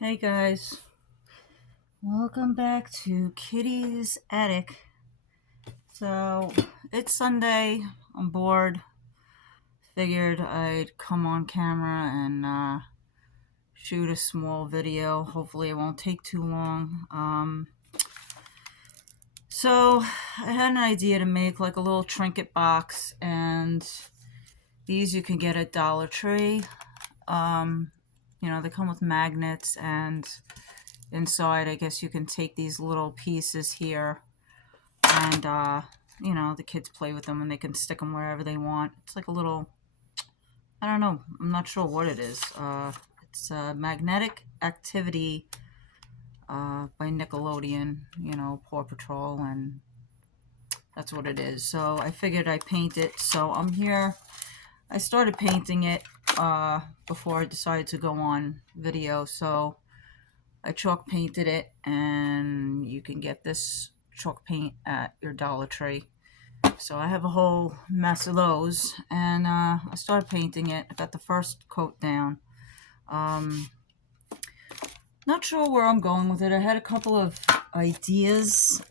Hey guys, welcome back to Kitty's Attic. So it's Sunday, I'm bored, figured I'd come on camera and shoot a small video. Hopefully it won't take too long. So I had an idea to make like a little trinket box, and these you can get at Dollar Tree. They come with magnets, and inside I guess you can take these little pieces here and the kids play with them and they can stick them wherever they want. It's like a little, I don't know, I'm not sure what it is. It's Magnetic Activity by Nickelodeon, Paw Patrol, and that's what it is. So I figured I'd paint it. So I'm here. I started painting it before I decided to go on video. So I chalk painted it, and you can get this chalk paint at your Dollar Tree. So I have a whole mess of those, and I started painting it. I got the first coat down. Not sure where I'm going with it. I had a couple of ideas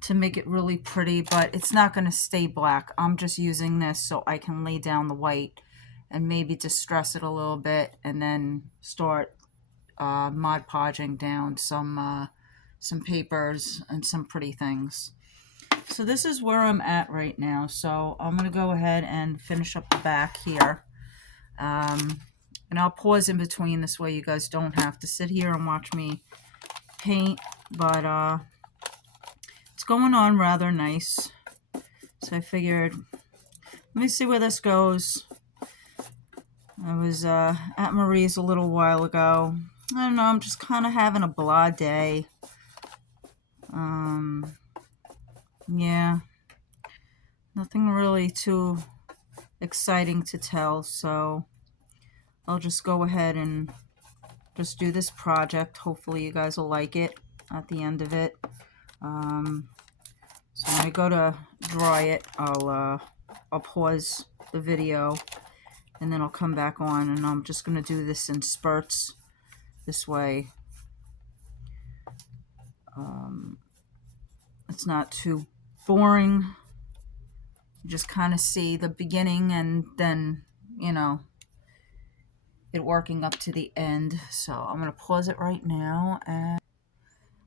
to make it really pretty, but it's not going to stay black. I'm just using this so I can lay down the white and maybe distress it a little bit, and then start Mod Podging down some papers and some pretty things. So this is where I'm at right now. So I'm going to go ahead and finish up the back here. And I'll pause in between, this way you guys don't have to sit here and watch me paint. But it's going on rather nice. So I figured, let me see where this goes. I was at Marie's a little while ago. I don't know, I'm just kind of having a blah day. Yeah, nothing really too exciting to tell, so I'll just go ahead and just do this project. Hopefully you guys will like it at the end of it. So when I go to dry it, I'll pause the video, and then I'll come back on, and I'm just going to do this in spurts this way. It's not too boring. You just kind of see the beginning and then, it working up to the end. So I'm going to pause it right now. And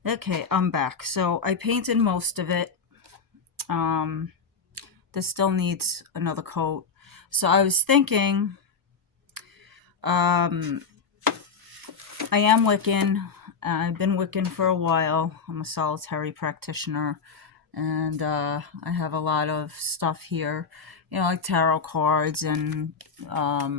okay, I'm back. So I painted most of it. This still needs another coat. So I was thinking, I am Wiccan. I've been Wiccan for a while. I'm a solitary practitioner, and I have a lot of stuff here, like tarot cards and a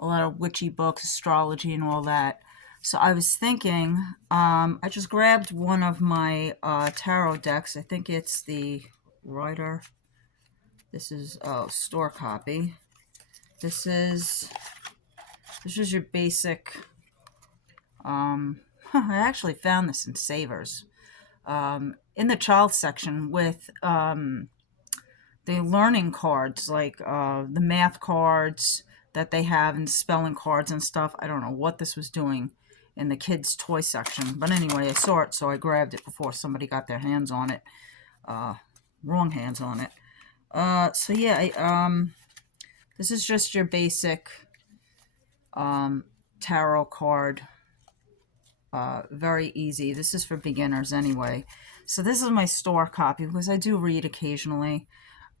lot of witchy books, astrology, and all that. So I was thinking, I just grabbed one of my tarot decks. I think it's the Rider. This is store copy. This is your basic. I actually found this in Savers, in the child section, with the learning cards, like the math cards that they have, and spelling cards and stuff. I don't know what this was doing in the kids' toy section, but anyway, I saw it, so I grabbed it before somebody got their hands on it. Wrong hands on it. So yeah, this is just your basic tarot card. Very easy. This is for beginners anyway. So this is my store copy, because I do read occasionally,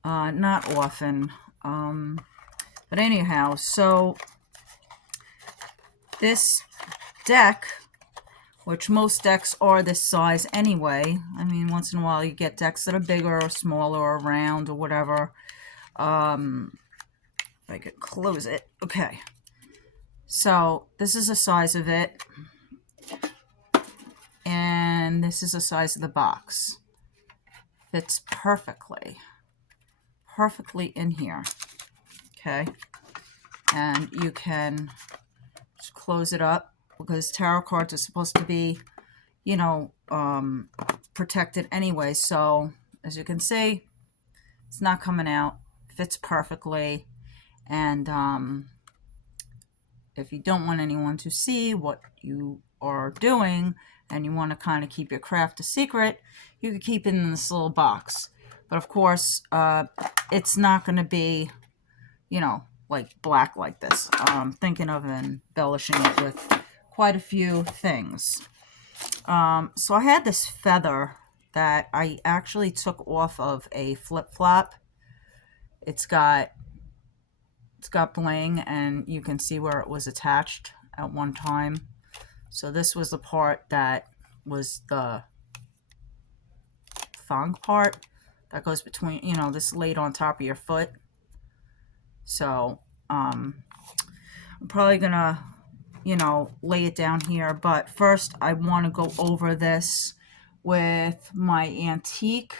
not often. But anyhow, so this deck, which most decks are this size anyway. I mean, once in a while you get decks that are bigger or smaller or round or whatever. If I could close it. Okay. So this is the size of it. And this is the size of the box. Fits perfectly in here. Okay. And you can just close it up, because tarot cards are supposed to be, protected anyway. So as you can see, it's not coming out. Fits perfectly. And if you don't want anyone to see what you are doing and you want to kind of keep your craft a secret, you could keep it in this little box. But of course, it's not going to be, you know, like black like this. I'm thinking of embellishing it with quite a few things. So I had this feather that I actually took off of a flip-flop. It's got bling, and you can see where it was attached at one time. So this was the part that was the thong part that goes between, you know, this laid on top of your foot. So I'm probably gonna, you know, lay it down here, but first I want to go over this with my antique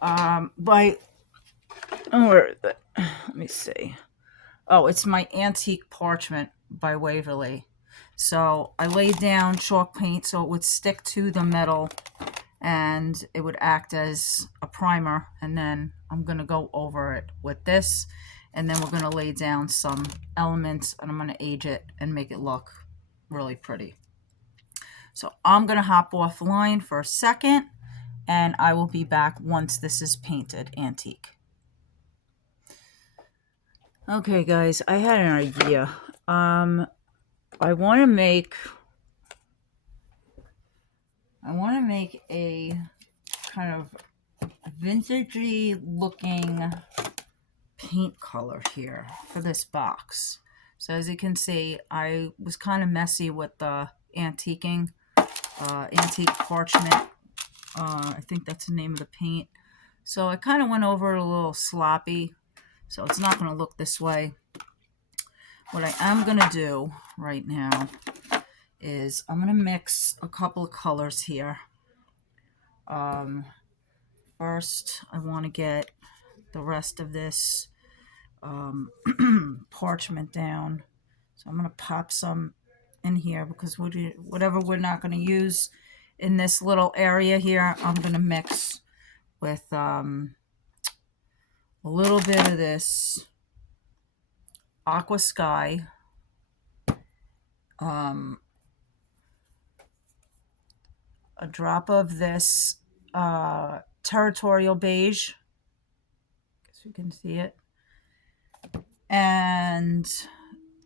let me see. Oh, it's my antique parchment by Waverly. So I laid down chalk paint so it would stick to the metal and it would act as a primer, and then I'm going to go over it with this, and then we're going to lay down some elements and I'm going to age it and make it look really pretty. So I'm going to hop offline for a second and I will be back once this is painted antique. Okay guys, I had an idea. I want to make a kind of vintagey looking paint color here for this box. So as you can see, I was kind of messy with the antiquing, antique parchment. I think that's the name of the paint. So I kind of went over it a little sloppy. So it's not going to look this way. What I am going to do right now is I'm going to mix a couple of colors here. First, I want to get the rest of this parchment down. So I'm going to pop some in here because whatever we're not going to use in this little area here, I'm going to mix with a little bit of this aqua sky, a drop of this territorial beige, guess you can see it, and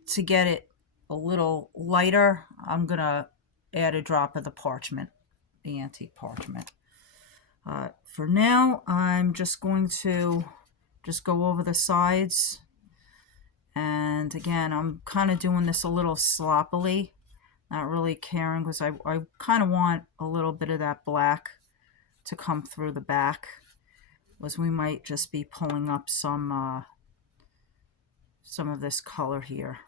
to get it a little lighter, I'm gonna add a drop of the parchment, the antique parchment. For now, I'm just going to go over the sides, and again, I'm kind of doing this a little sloppily, not really caring, because I kind of want a little bit of that black to come through the back, was we might just be pulling up some of this color here.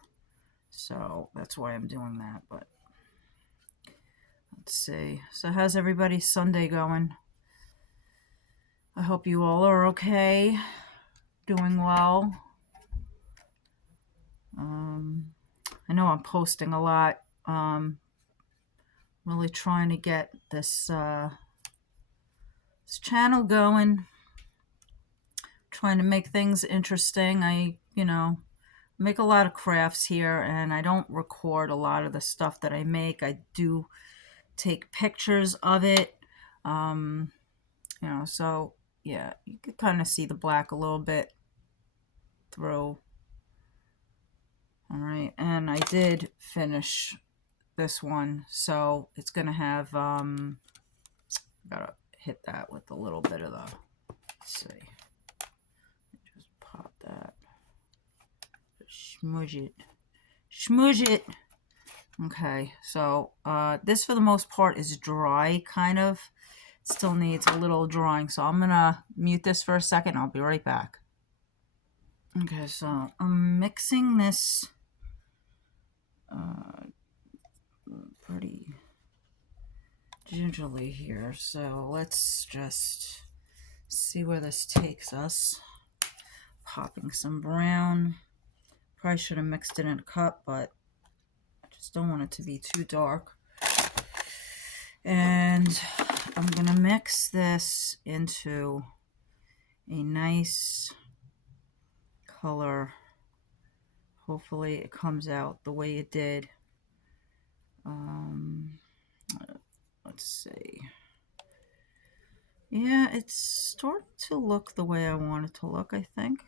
So that's why I'm doing that. But let's see. So how's everybody's Sunday going? I hope you all are okay, doing well. I know I'm posting a lot. Really trying to get this this channel going. Trying to make things interesting. I make a lot of crafts here, and I don't record a lot of the stuff that I make. I do take pictures of it. So yeah, you could kind of see the black a little bit through. All right, and I did finish this one, so it's gonna have gotta hit that with a little bit of the, let's see, just pop that, smudge it. Okay, so this for the most part is dry, kind of. It still needs a little drying, so I'm gonna mute this for a second. I'll be right back. Okay, so I'm mixing this pretty gingerly here, so let's just see where this takes us. Popping some brown. Probably should have mixed it in a cup, but I just don't want it to be too dark. And I'm gonna mix this into a nice color. hopefully it comes out the way it did. Let's see. Yeah, it's starting to look the way I want it to look, I think.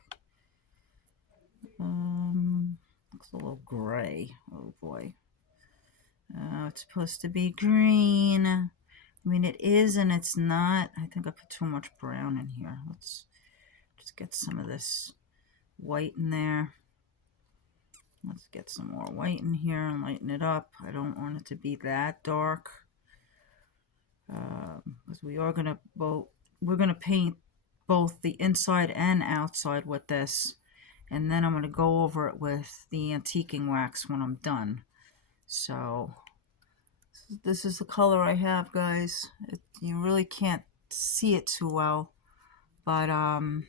Looks a little gray. Oh boy. It's supposed to be green. I mean, it is and it's not. I think I put too much brown in here. Let's just get some of this white in there. Let's get some more white in here and lighten it up. I don't want it to be that dark. Because we're gonna paint both the inside and outside with this, and then I'm gonna go over it with the antiquing wax when I'm done. So this is the color I have, guys. You really can't see it too well, but I'm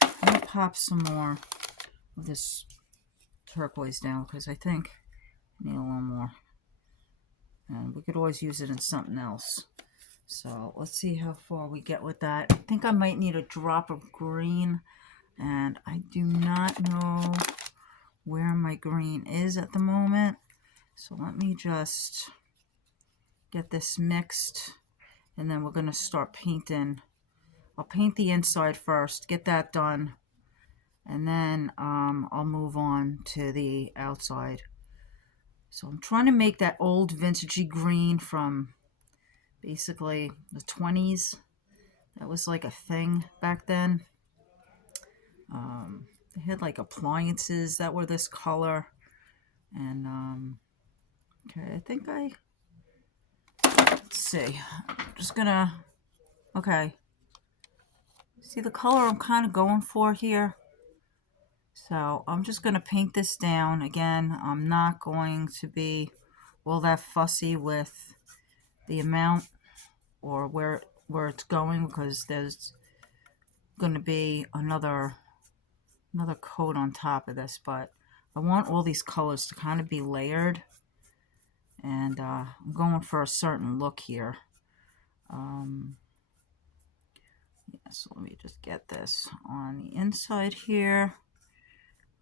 gonna pop some more of this turquoise down because I think I need a little more, and we could always use it in something else. So let's see how far we get with that. I think I might need a drop of green, and I do not know where my green is at the moment. So let me just get this mixed, and then we're going to start painting. I'll paint the inside first, get that done, and then I'll move on to the outside. So I'm trying to make that old vintagey green from basically the 20s. That was like a thing back then. They had like appliances that were this color. And, okay, I think let's see. I'm just gonna, okay. See the color I'm kind of going for here? So I'm just gonna paint this down. Again, I'm not going to be all that fussy with the amount or where it's going, because there's going to be another coat on top of this, but I want all these colors to kind of be layered, and I'm going for a certain look here. Yeah, so let me just get this on the inside here.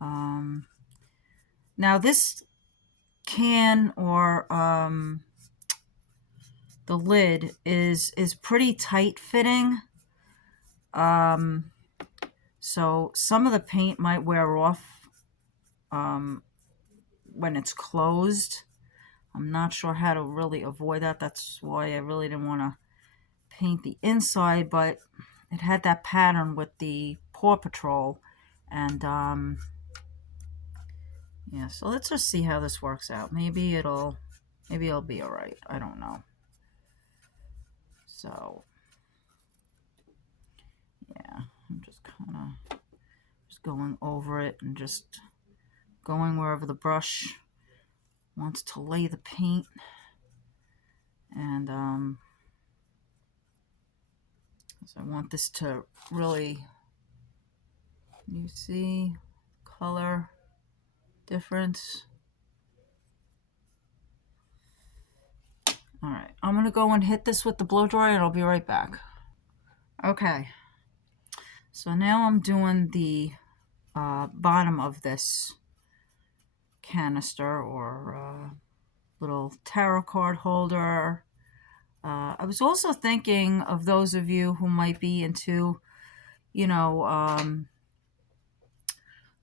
Now this can, or the lid is pretty tight fitting. So some of the paint might wear off when it's closed. I'm not sure how to really avoid that. That's why I really didn't want to paint the inside, but it had that pattern with the Paw Patrol, and yeah, so let's just see how this works out. Maybe it'll be all right. I don't know. So yeah, I'm just kind of going over it and just going wherever the brush wants to lay the paint. And so I want this to really, you see color difference. All right, I'm gonna go and hit this with the blow dryer, and I'll be right back. Okay, so now I'm doing the bottom of this canister, or little tarot card holder. I was also thinking of those of you who might be into, you know,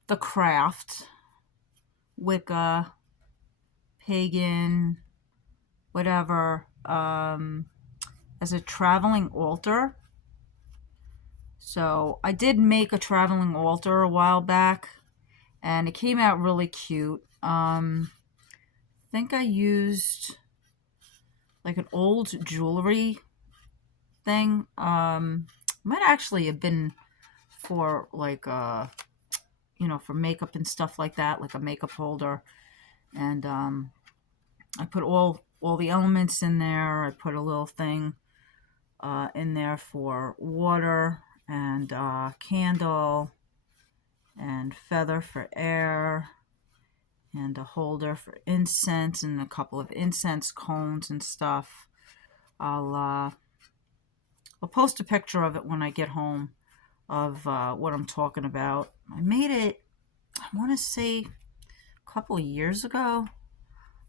the craft, Wicca, pagan, whatever, as a traveling altar. So I did make a traveling altar a while back, and it came out really cute. I think I used like an old jewelry thing. Might actually have been for like for makeup and stuff like that, like a makeup holder. And I put all the elements in there. I put a little thing in there for water, and candle, and feather for air, and a holder for incense, and a couple of incense cones and stuff. I'll post a picture of it when I get home of what I'm talking about. I made it, I want to say, couple of years ago.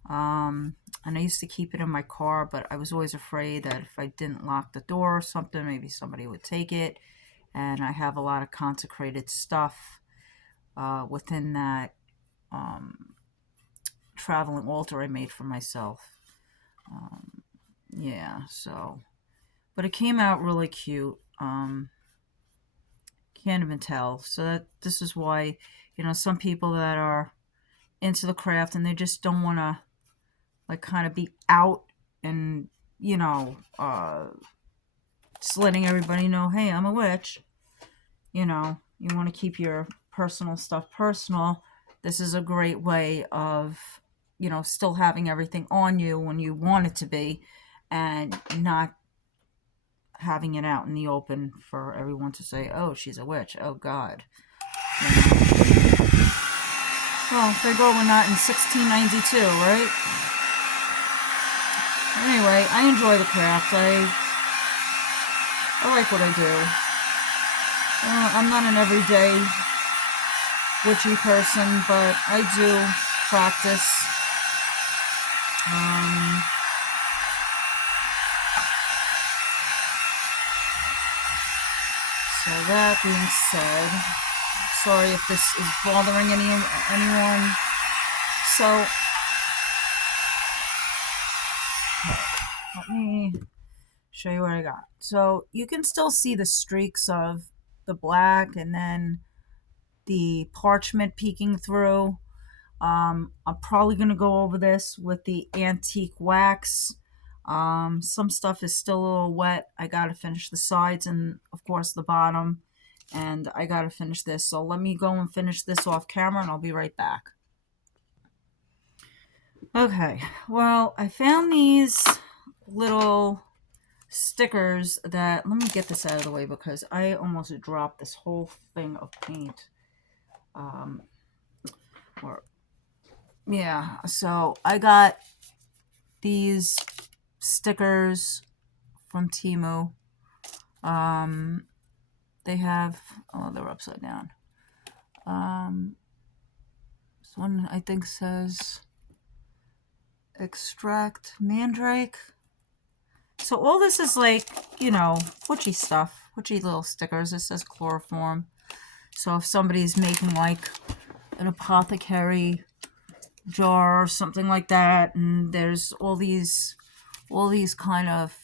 And I used to keep it in my car, but I was always afraid that if I didn't lock the door or something, maybe somebody would take it. And I have a lot of consecrated stuff within that traveling altar I made for myself. Yeah, so, but it came out really cute. Can't even tell. So this is why, some people that are into the craft and they just don't want to like kind of be out and just letting everybody know, hey, I'm a witch. You want to keep your personal stuff personal. This is a great way of still having everything on you when you want it to be, and not having it out in the open for everyone to say, oh, she's a witch, oh god. Well, they go, we're not in 1692, right? Anyway, I enjoy the craft. I like what I do. I'm not an everyday witchy person, but I do practice. So that being said, sorry if this is bothering anyone. So let me show you what I got. So you can still see the streaks of the black and then the parchment peeking through. I'm probably going to go over this with the antique wax. Some stuff is still a little wet. I got to finish the sides and, of course, the bottom. And I got to finish this. So let me go and finish this off camera, and I'll be right back. Okay, well, I found these little stickers that, let me get this out of the way because I almost dropped this whole thing of paint. So I got these stickers from Temu. They have, they're upside down. This one I think says extract mandrake. So all this is like, witchy stuff, witchy little stickers. It says chloroform. So if somebody's making like an apothecary jar or something like that, and there's all these kind of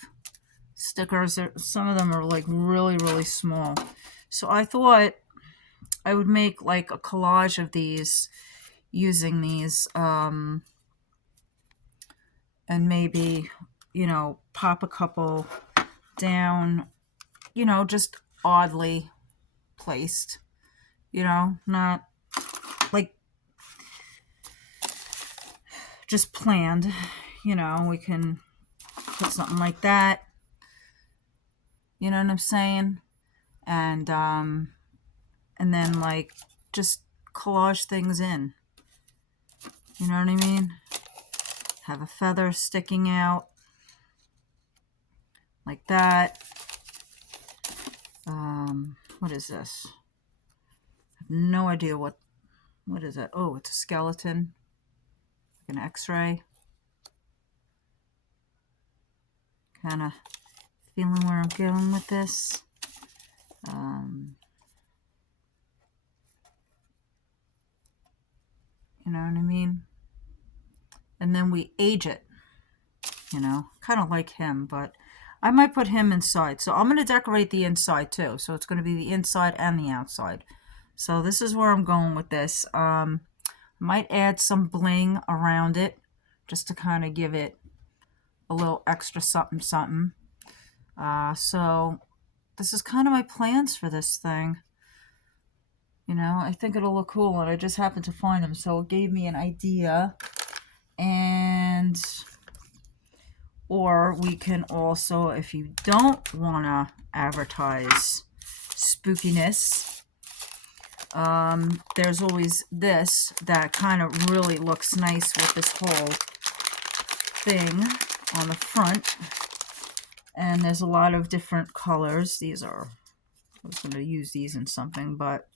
stickers. Some of them are like really, really small. So I thought I would make like a collage of these using these, and maybe, pop a couple down, just oddly placed, not like just planned. We can put something like that. You know what I'm saying? And then like just collage things in. You know what I mean? Have a feather sticking out like that. What is this? I have no idea what is that? Oh, it's a skeleton. Like an X-ray. Kind of feeling where I'm going with this. You know what I mean? And then we age it, kind of like him, but I might put him inside. So I'm going to decorate the inside too. So it's going to be the inside and the outside. So this is where I'm going with this. Might add some bling around it just to kind of give it a little extra something, something. So this is kind of my plans for this thing. I think it'll look cool, and I just happened to find them, so it gave me an idea. And or we can also, if you don't want to advertise spookiness, there's always this that kind of really looks nice with this whole thing on the front. And there's a lot of different colors. These are, I was going to use these in something, but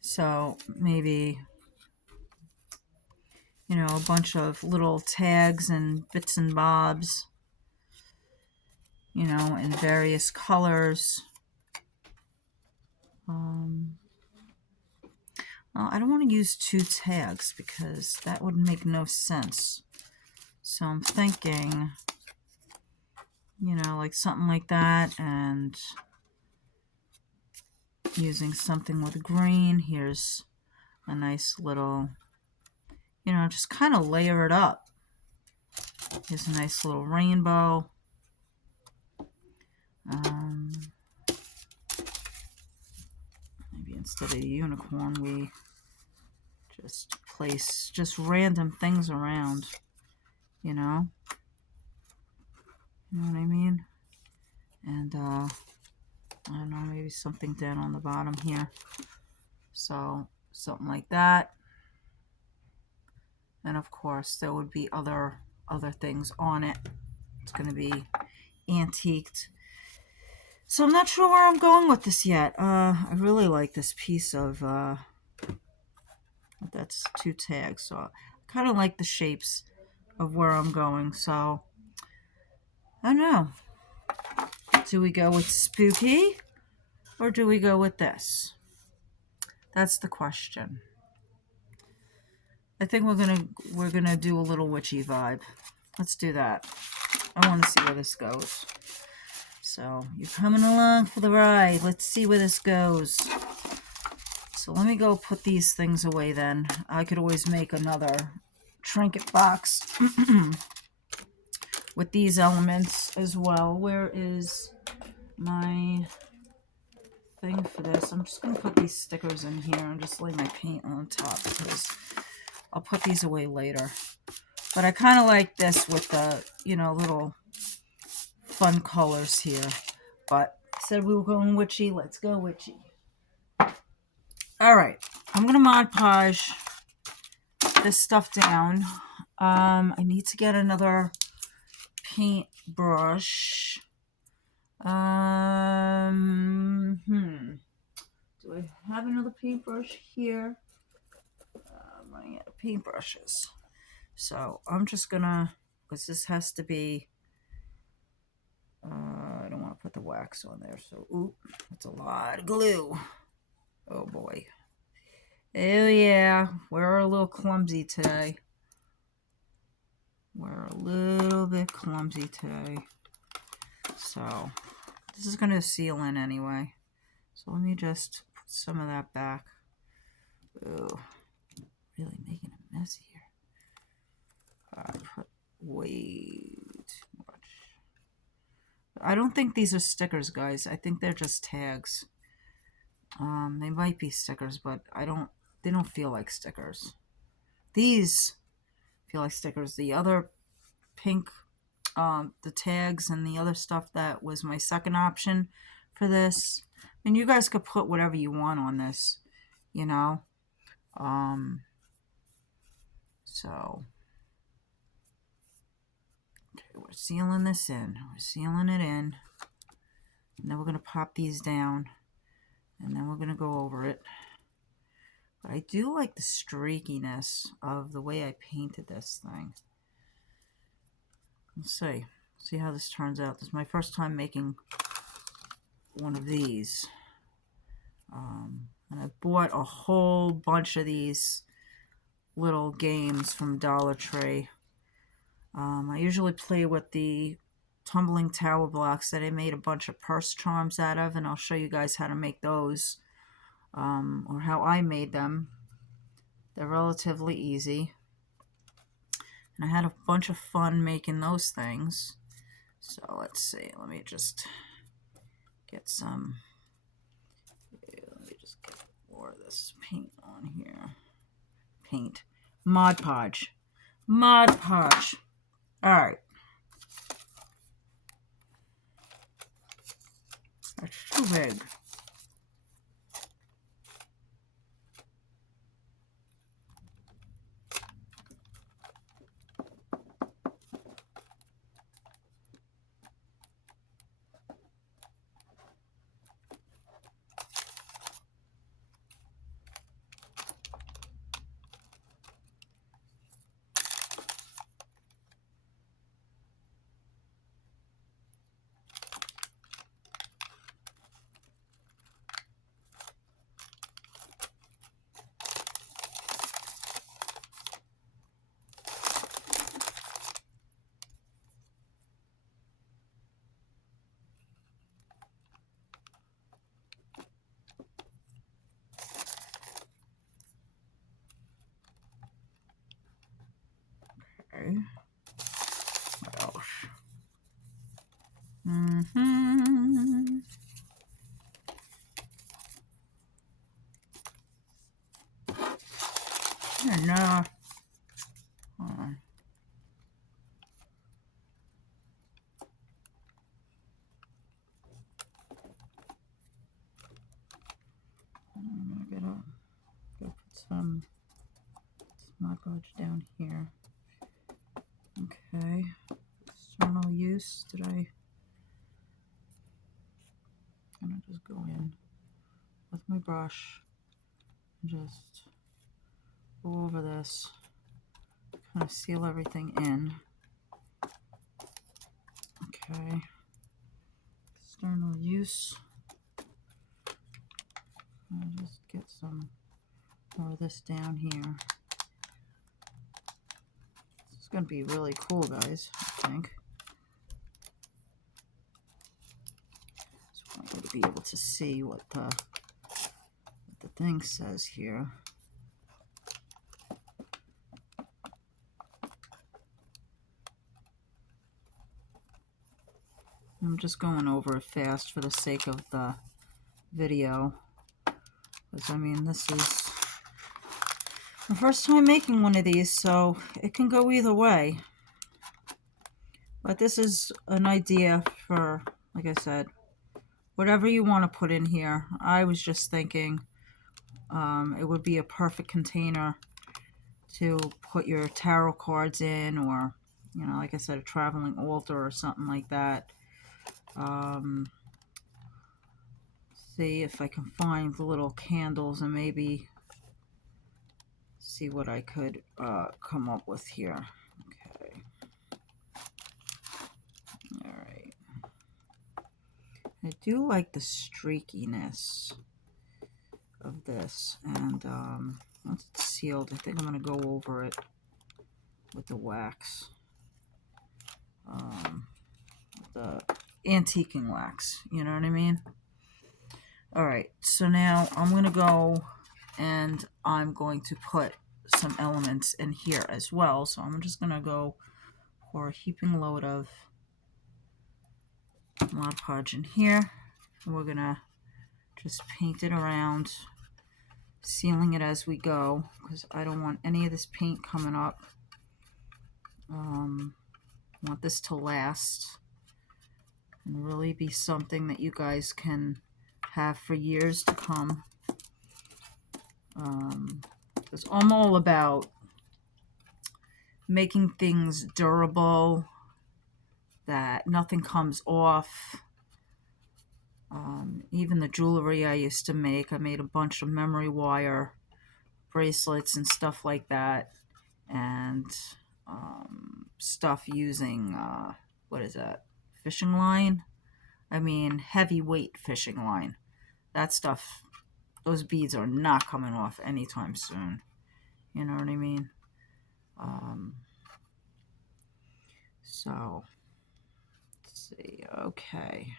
so maybe you know, a bunch of little tags and bits and bobs, you know, in various colors. Well, I don't want to use 2 tags because that would make no sense. So I'm thinking, you know, like something like that, and using something with green. Here's a nice little, you know, just kind of layer it up. Here's a nice little rainbow. Maybe instead of a unicorn, we just place just random things around, you know? You know what I mean? And, I don't know, maybe something down on the bottom here. So, something like that. And of course, there would be other things on it. It's going to be antiqued. So I'm not sure where I'm going with this yet. I really like this piece of, that's 2 tags. So I kind of like the shapes of where I'm going. So, I don't know. Do we go with spooky or do we go with this? That's the question. I think we're gonna do a little witchy vibe. Let's do that. I want to see where this goes. So you're coming along for the ride. Let's see where this goes. So let me go put these things away then. I could always make another trinket box with these elements as well. Where is my thing for this? I'm just going to put these stickers in here and just lay my paint on top because I'll put these away later. But I kind of like this with the, you know, little fun colors here. But I said we were going witchy. Let's go witchy. All right. I'm going to Mod Podge this stuff down. I need to get another paintbrush. Do I have another paintbrush here? I'm running out of paintbrushes. So I'm just gonna, because this has to be, I don't want to put the wax on there. So, oop, that's a lot of glue. Oh boy. Oh yeah, we're a little clumsy today. We're a little bit clumsy today. So, this is going to seal in anyway. So let me just put some of that back. Oh, really making a mess here. I put way too much. I don't think these are stickers, guys. I think they're just tags. They might be stickers, but they don't feel like stickers. These feel like stickers. The other pink, the tags and the other stuff that was my second option for this. And you guys could put whatever you want on this, you know. So okay, we're sealing this in. We're sealing it in. And then we're going to pop these down. And then we're going to go over it. But I do like the streakiness of the way I painted this thing. Let's see. See how this turns out. This is my first time making one of these. And I bought a whole bunch of these little games from Dollar Tree. I usually play with the tumbling tower blocks that I made a bunch of purse charms out of, and I'll show you guys how to make those, or how I made them. They're relatively easy. And I had a bunch of fun making those things. So let's see, let me just get some, let me just get more of this paint on here. Paint. Mod Podge. Mod Podge. Alright. That's too big. Okay. What else? No. Hold on. I'm gonna go put some Mod Podge down here. Okay. External use. I'm gonna just go in with my brush and just go over this, kind of seal everything in. Okay. External use. I'll just get some more of this down here. This is going to be really cool, guys, I think. Just want you to be able to see what the thing says here. I'm just going over it fast for the sake of the video. Because, I mean, this is my first time making one of these, so it can go either way. But this is an idea for, like I said, whatever you want to put in here. I was just thinking it would be a perfect container to put your tarot cards in, or, you know, like I said, a traveling altar or something like that. See if I can find the little candles and maybe see what I could come up with here. Okay. All right. I do like the streakiness of this, and once it's sealed, I think I'm going to go over it with the wax, the antiquing wax, you know what I mean? All right, so now I'm going to go and I'm going to put some elements in here as well. So I'm just going to go pour a heaping load of Mod Podge in here, and we're going to just paint it around, sealing it as we go, because I don't want any of this paint coming up. I want this to last and really be something that you guys can have for years to come. Because I'm all about making things durable, that nothing comes off. Even the jewelry I used to make, I made a bunch of memory wire bracelets and stuff like that, and stuff using, what is that, fishing line? I mean, heavyweight fishing line. That stuff, those beads are not coming off anytime soon. You know what I mean? So, let's see. Okay.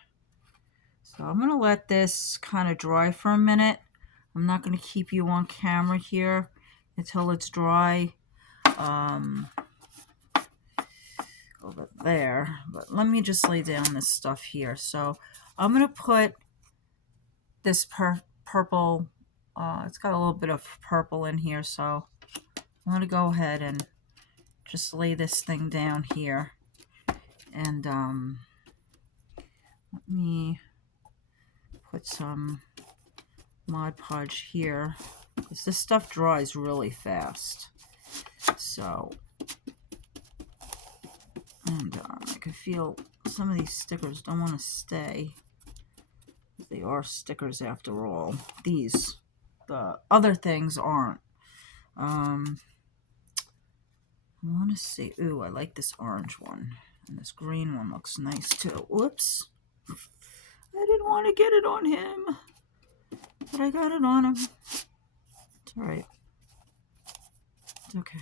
So I'm going to let this kind of dry for a minute. I'm not going to keep you on camera here until it's dry. Over there. But let me just lay down this stuff here. So I'm going to put this purple, it's got a little bit of purple in here, so I'm going to go ahead and just lay this thing down here. And let me put some Mod Podge here, because this stuff dries really fast. So, and I can feel some of these stickers don't want to stay. They are stickers after all. These, the other things aren't. I want to see. Ooh, I like this orange one. And this green one looks nice too. Whoops. I didn't want to get it on him. But I got it on him. It's alright. It's okay.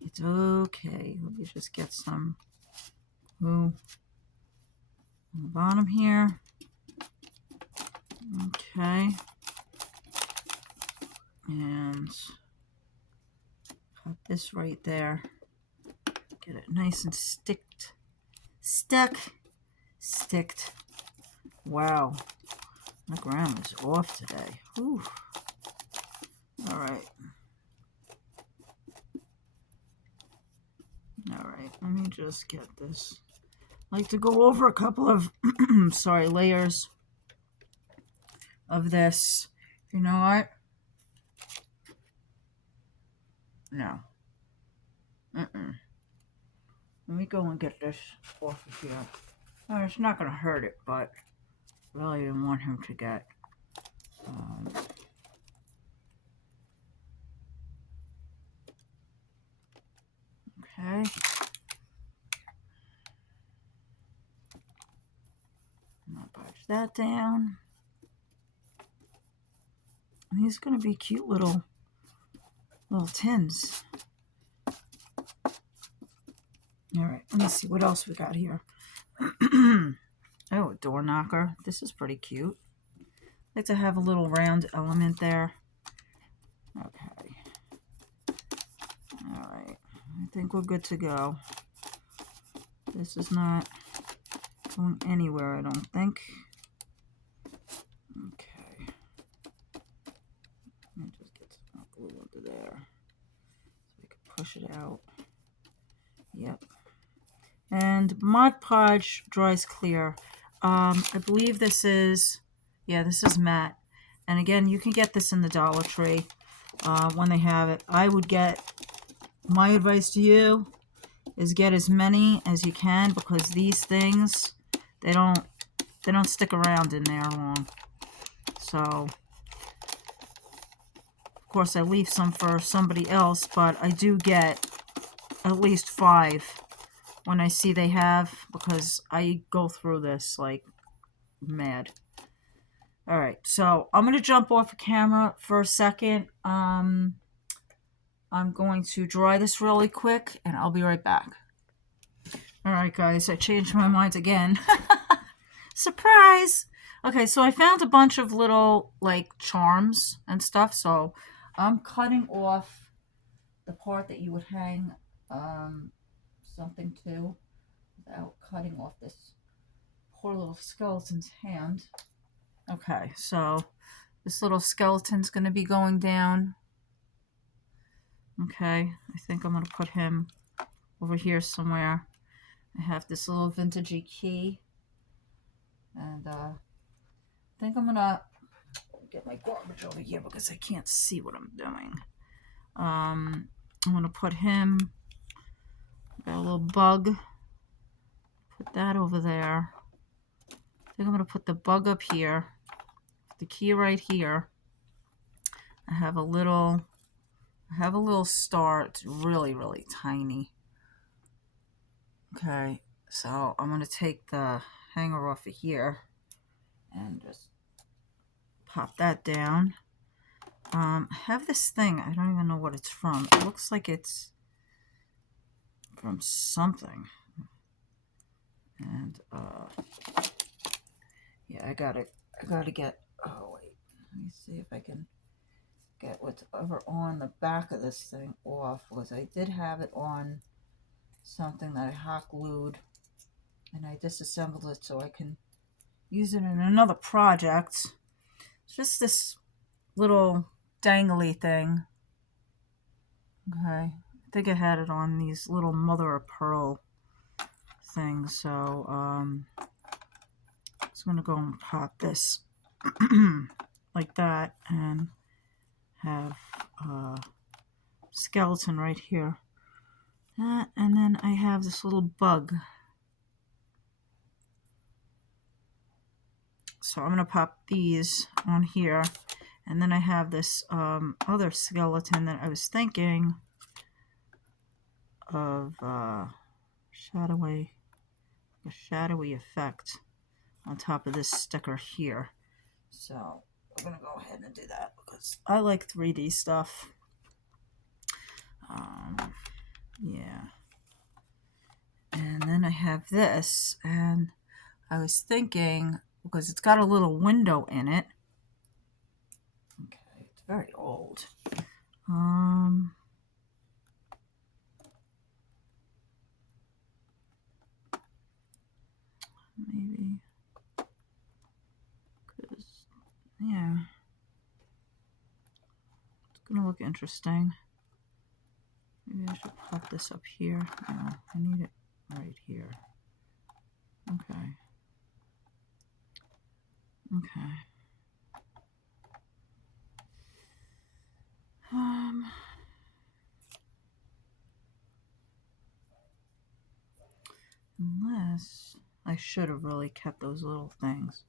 It's okay. Let me just get some glue on the bottom here. Okay. And put this right there. Get it nice and sticked. Wow, my grandma's off today. Whew. All right. All right, let me just get this. I like to go over a couple of, layers of this. You know what? No. Let me go and get this off of here. Oh, it's not going to hurt it, but I really didn't want him to get... okay. I'm going to punch that down. And these are going to be cute little tins. All right, let me see what else we got here. Oh, a door knocker. This is pretty cute. I like to have a little round element there. Okay. All right. I think we're good to go. This is not going anywhere, I don't think. Okay. Let me just get some glue under there so we can push it out. Yep. And Mod Podge dries clear. I believe this is matte. And again, you can get this in the Dollar Tree when they have it. My advice to you is get as many as you can, because these things, they don't stick around in there long. So, of course, I leave some for somebody else, but I do get at least 5 when I see they have, because I go through this like mad. All right, so I'm going to jump off the camera for a second. I'm going to dry this really quick, and I'll be right back. All right, guys, I changed my mind again. Surprise! Okay, so I found a bunch of little, like, charms and stuff, so I'm cutting off the part that you would hang something to without cutting off this poor little skeleton's hand. Okay, so this little skeleton's going to be going down. Okay, I think I'm going to put him over here somewhere. I have this little vintagey key. And I think I'm going to get my garbage over here because I can't see what I'm doing. I'm going to put him, got a little bug, put that over there. I think I'm going to put the bug up here, the key right here. I have a little star. It's really, really tiny. Okay, so I'm going to take the hanger off of here and just pop that down. I have this thing. I don't even know what it's from. It looks like it's from something. And yeah, I gotta get, oh wait, let me see if I can get whatever on the back of this thing off, because I did have it on something that I hot glued, and I disassembled it so I can use it in another project. It's just this little dangly thing. Okay, I think I had it on these little mother of pearl things, so I'm just gonna go and pop this like that and have a skeleton right here. And then I have this little bug. So I'm gonna pop these on here. And then I have this other skeleton that I was thinking of a shadowy effect on top of this sticker here. So I'm going to go ahead and do that because I like 3D stuff. Yeah. And then I have this, and I was thinking, because it's got a little window in it. Okay, it's very old. look interesting. Maybe I should pop this up here. No, I need it right here. Okay. Okay. Unless I should have really kept those little things.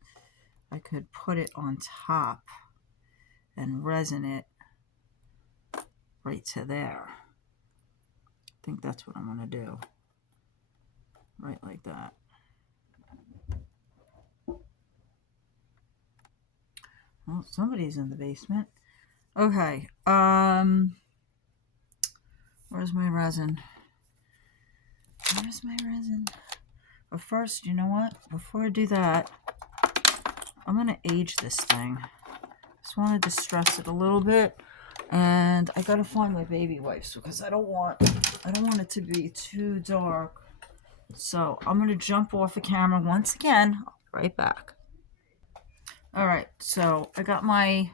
I could put it on top and resin it right to there. I think that's what I'm going to do. Right like that. Well, somebody's in the basement. Okay. Where's my resin? Where's my resin? But first, you know what? Before I do that, I'm going to age this thing. Just want to distress it a little bit. And I got to find my baby wipes because I don't want it to be too dark. So I'm going to jump off the camera once again. I'll be right back. Alright, so I got my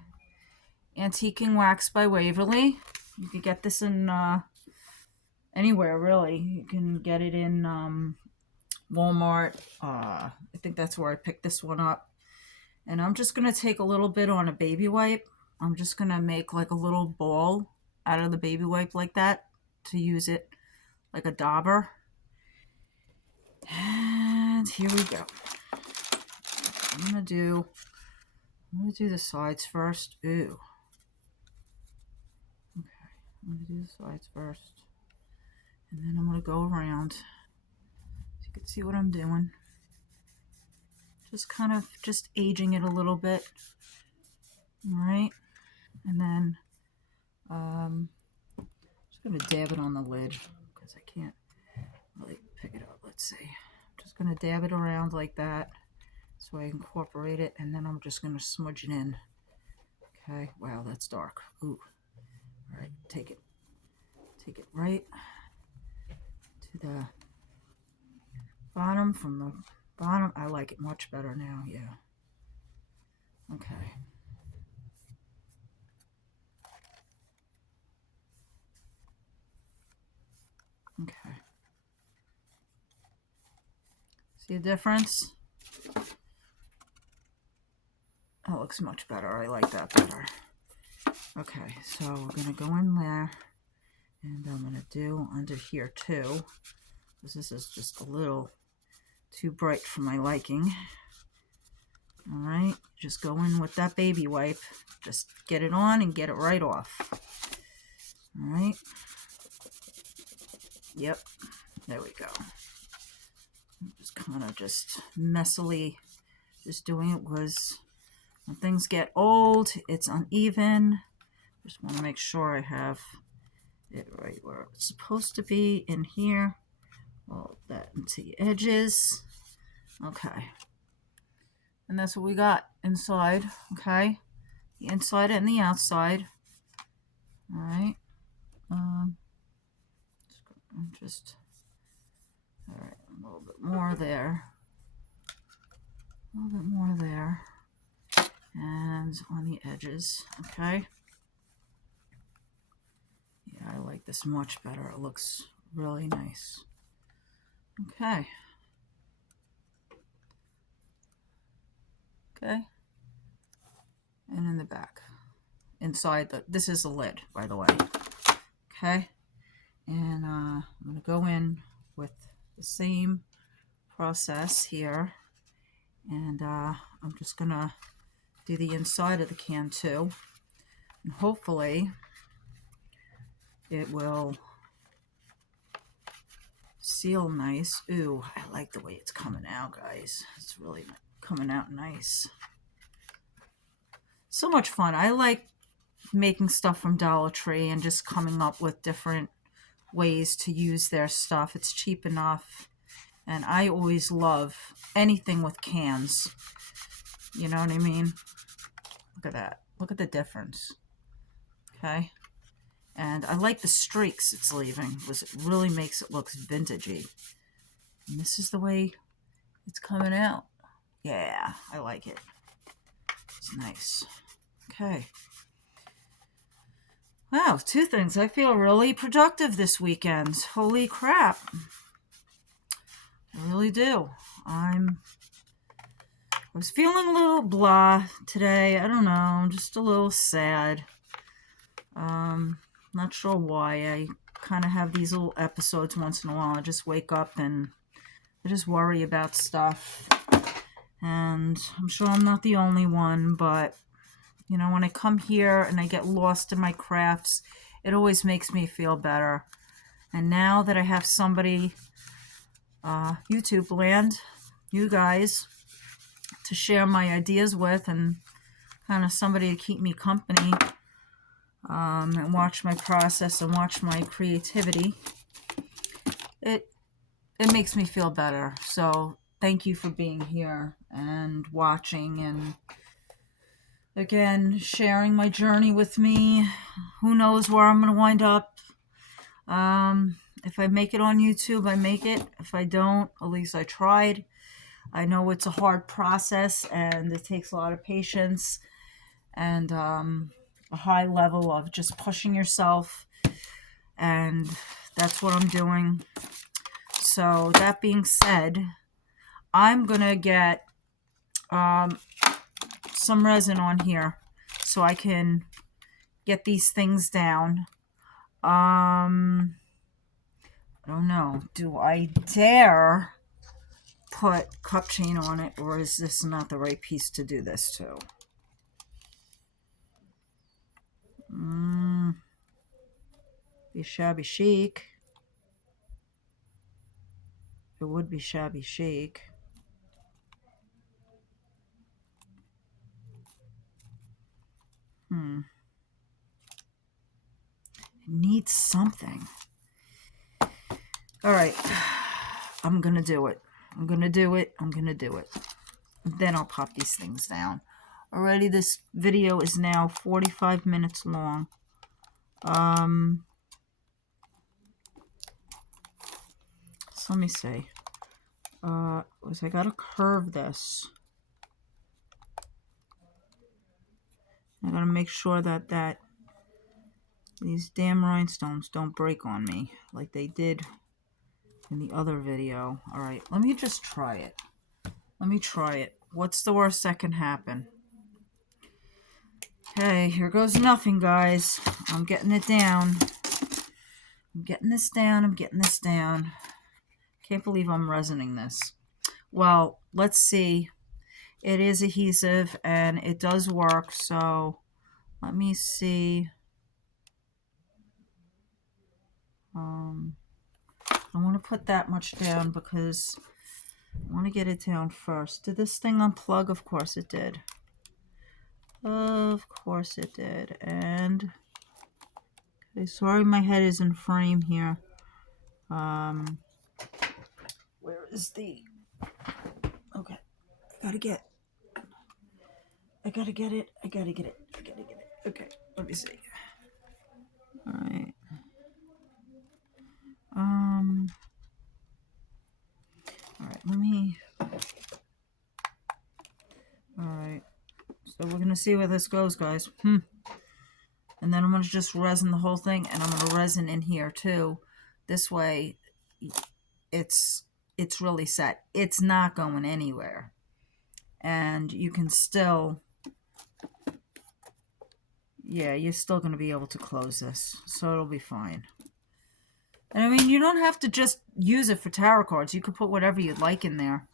Antiquing Wax by Waverly. You can get this in anywhere, really. You can get it in Walmart. I think that's where I picked this one up. And I'm just going to take a little bit on a baby wipe. I'm just going to make like a little ball out of the baby wipe like that to use it like a dauber. And here we go. I'm going to do the sides first. Ooh. Okay, I'm going to do the sides first. And then I'm going to go around. So you can see what I'm doing. Just kind of aging it a little bit. Alright. And then just going to dab it on the lid because I can't really pick it up. Let's see. I'm just going to dab it around like that so I incorporate it, and then I'm just going to smudge it in. Okay. Wow, that's dark. Ooh. Alright, take it right to the bottom. From the bottom, I like it much better now. Yeah. Okay. Okay. See the difference? That looks much better. I like that better. Okay, so we're going to go in there, and I'm going to do under here too, because this is just a little too bright for my liking. Alright, just go in with that baby wipe. Just get it on and get it right off. Alright. Yep, there we go. I'm just kind of messily just doing it because when things get old, it's uneven. Just want to make sure I have it right where it's supposed to be in here. All that into the edges. Okay. And that's what we got inside. Okay. The inside and the outside. Alright. Alright, a little bit more there. A little bit more there. And on the edges. Okay. Yeah, I like this much better. It looks really nice. Okay. Okay. And in the back. Inside this is the lid, by the way. Okay. And I'm going to go in with the same process here. And I'm just going to do the inside of the can too. And hopefully it will seal nice. Ooh, I like the way it's coming out, guys. It's really coming out nice. So much fun. I like making stuff from Dollar Tree and just coming up with different ways to use their stuff. It's cheap enough. And I always love anything with cans. You know what I mean? Look at that. Look at the difference. Okay. And I like the streaks it's leaving because it really makes it look vintagey. And this is the way it's coming out. Yeah, I like it. It's nice. Okay. Wow, two things. I feel really productive this weekend. Holy crap. I really do. I was feeling a little blah today. I don't know. I'm just a little sad. Not sure why. I kind of have these little episodes once in a while. I just wake up and I just worry about stuff. And I'm sure I'm not the only one, but you know, when I come here and I get lost in my crafts, it always makes me feel better. And now that I have somebody, YouTube land, you guys, to share my ideas with and kind of somebody to keep me company, and watch my process and watch my creativity, it makes me feel better. So thank you for being here and watching and again sharing my journey with me. Who knows where I'm going to wind up. If I make it on YouTube, I make it. If I don't, at least I tried. I know it's a hard process and it takes a lot of patience and a high level of just pushing yourself, and that's what I'm doing. So that being said, I'm gonna get some resin on here so I can get these things down. I don't know, do I dare put cupchain on it, or is this not the right piece to do this to? Be shabby chic. It would be shabby chic. It needs something. All right, I'm gonna do it. I'm gonna do it. I'm gonna do it. Then I'll pop these things down. Already, this video is now 45 minutes long. So let me see. I gotta curve this. I gotta make sure that these damn rhinestones don't break on me like they did in the other video. All right, let me just try it. Let me try it. What's the worst that can happen? Okay, here goes nothing, guys. I'm getting it down. I'm getting this down. I'm getting this down. Can't believe I'm resining this. Well, let's see. It is adhesive and it does work, so let me see. I want to put that much down because I want to get it down first. Did this thing unplug? Of course it did. Of course it did. And okay, sorry my head is in frame here. Where is the... Okay, I gotta get it. I gotta get it. Okay, let me see. All right. All right, let me... All right. So we're gonna see where this goes, guys. And then I'm gonna just resin the whole thing, and I'm gonna resin in here too. This way, it's really set. It's not going anywhere, and you can still... Yeah, you're still gonna be able to close this, so it'll be fine. And I mean, you don't have to just use it for tarot cards. You could put whatever you'd like in there.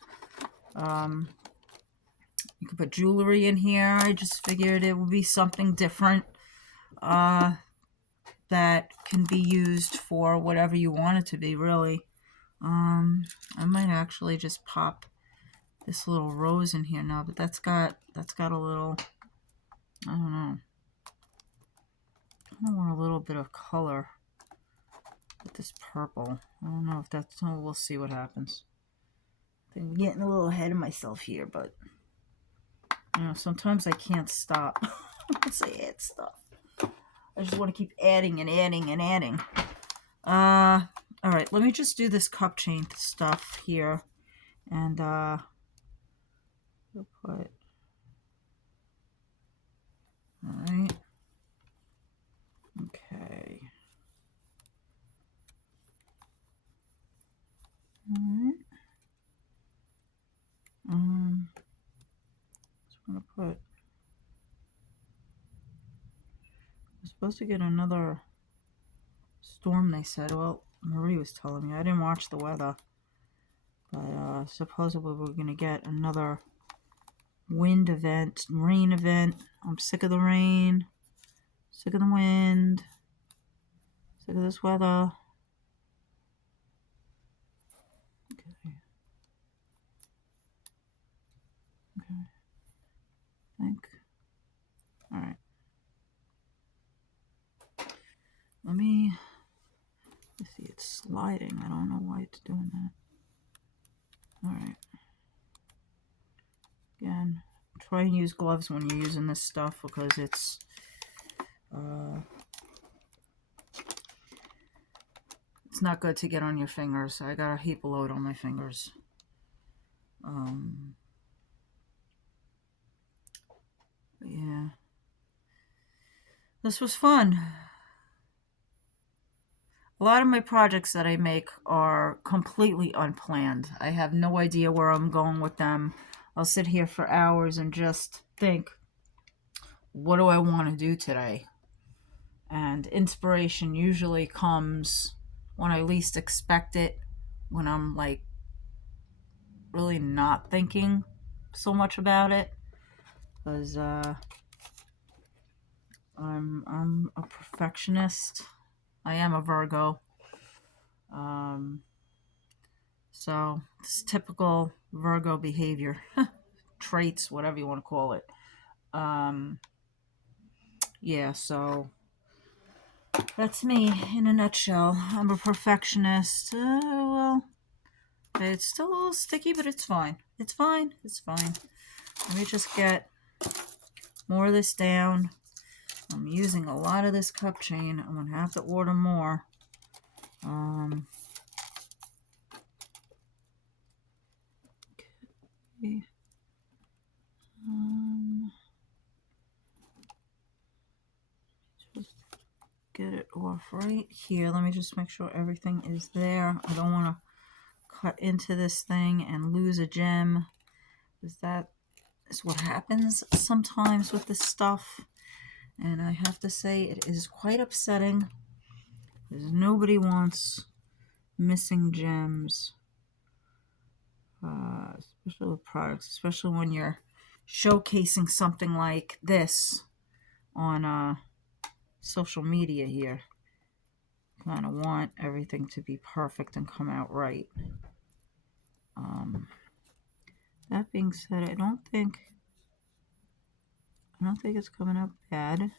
You could put jewelry in here. I just figured it would be something different that can be used for whatever you want it to be, really. I might actually just pop this little rose in here now, but that's got a little, I don't know. I want a little bit of color with this purple. I don't know if that's... Oh, we'll see what happens. I'm getting a little ahead of myself here, but you know, sometimes I can't stop. Once I add stuff, I just want to keep adding and adding and adding. All right, let me just do this cup chain stuff here, and we'll put... All right. Okay. Alright. So I'm gonna put. I'm supposed to get another storm, they said. Well, Marie was telling me. I didn't watch the weather. But supposedly we're gonna get another wind event, rain event. I'm sick of the rain, sick of the wind, sick of this weather. Okay. Okay. Think. All right. Let's see, it's sliding. I don't know why it's doing that. All right. Again, try and use gloves when you're using this stuff because it's not good to get on your fingers. I got a heap of load on my fingers. Yeah. This was fun. A lot of my projects that I make are completely unplanned. I have no idea where I'm going with them. I'll sit here for hours and just think, what do I want to do today? And inspiration usually comes when I least expect it, when I'm like really not thinking so much about it. Because I'm a perfectionist. I am a Virgo. So it's typical Virgo behavior, traits, whatever you want to call it. Yeah, so that's me in a nutshell. I'm a perfectionist. Well, it's still a little sticky, but it's fine. It's fine. It's fine. Let me just get more of this down. I'm using a lot of this cupchain. I'm going to have to order more. Okay. Just get it off right here. Let me just make sure everything is there. I don't want to cut into this thing and lose a gem, because that is what happens sometimes with this stuff. And I have to say it is quite upsetting, because nobody wants missing gems, especially with products, especially when you're showcasing something like this on social media here. Kind of want everything to be perfect and come out right. That being said, I don't think it's coming out bad.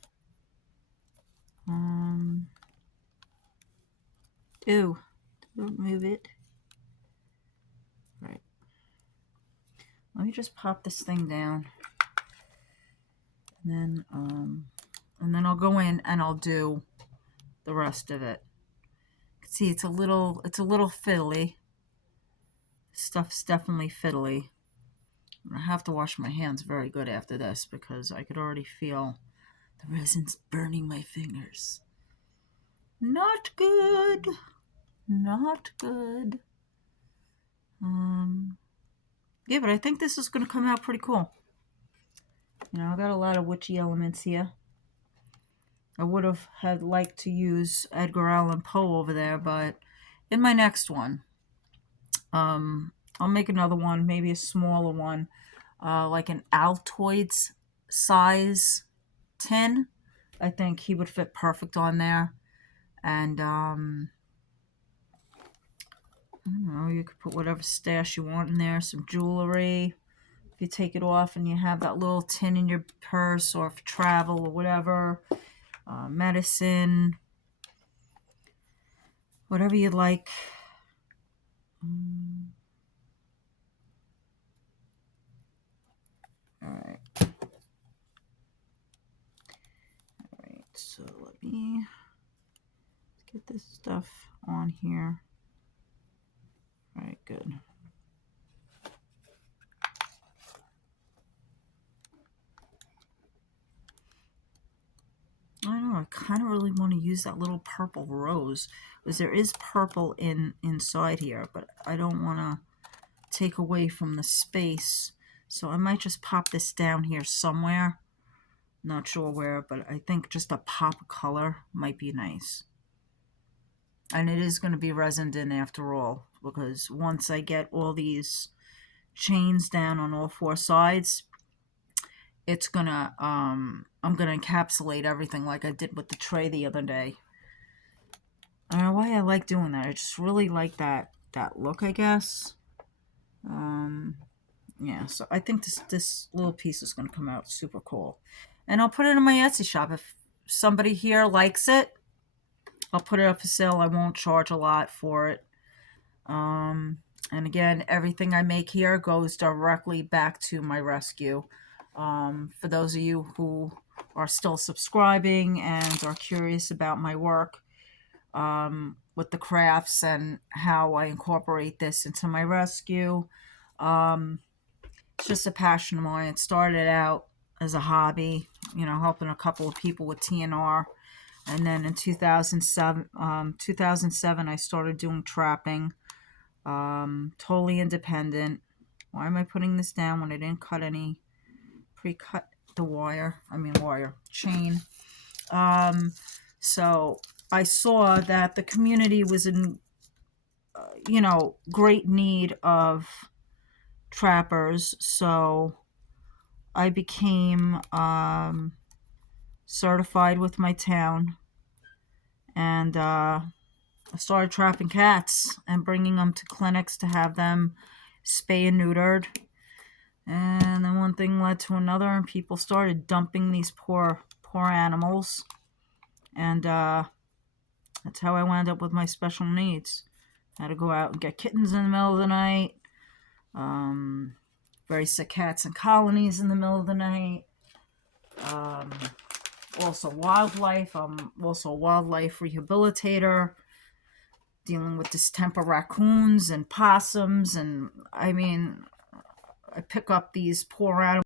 Ew, don't move it. Right. Let me just pop this thing down, and then I'll go in and I'll do the rest of it. See, it's a little fiddly. Stuff's definitely fiddly. I have to wash my hands very good after this, because I could already feel the resin's burning my fingers. Not good. Not good. Yeah, but I think this is going to come out pretty cool. You know, I got a lot of witchy elements here. I would have had liked to use Edgar Allan Poe over there, but in my next one, I'll make another one, maybe a smaller one, like an Altoids size tin. I think he would fit perfect on there. And I don't know, you could put whatever stash you want in there, some jewelry. If you take it off and you have that little tin in your purse, or for travel or whatever, medicine, whatever you'd like. Alright. Alright, so let me get this stuff on here. Alright, good. I know, I kind of really want to use that little purple rose, because there is purple inside here, but I don't want to take away from the space. So I might just pop this down here somewhere. Not sure where, but I think just a pop of color might be nice. And it is going to be resined in after all, because once I get all these chains down on all four sides, it's gonna I'm gonna encapsulate everything like I did with the tray the other day. I don't know why I like doing that. I just really like that look, I guess. Yeah, so I think this little piece is gonna come out super cool. And I'll put it in my Etsy shop. If somebody here likes it, I'll put it up for sale. I won't charge a lot for it. And again, everything I make here goes directly back to my rescue. For those of you who are still subscribing and are curious about my work with the crafts and how I incorporate this into my rescue, it's just a passion of mine. It started out as a hobby, helping a couple of people with TNR. And then in 2007, I started doing trapping, totally independent. Why am I putting this down when I didn't cut any, pre-cut the chain? So I saw that the community was in, great need of trappers. So I became certified with my town, and I started trapping cats and bringing them to clinics to have them spay and neutered. And then one thing led to another, and people started dumping these poor animals. And that's how I wound up with my special needs. I had to go out and get kittens in the middle of the night. Very sick cats in colonies in the middle of the night. Also wildlife. I'm also a wildlife rehabilitator, dealing with distemper raccoons and possums. And I pick up these poor animals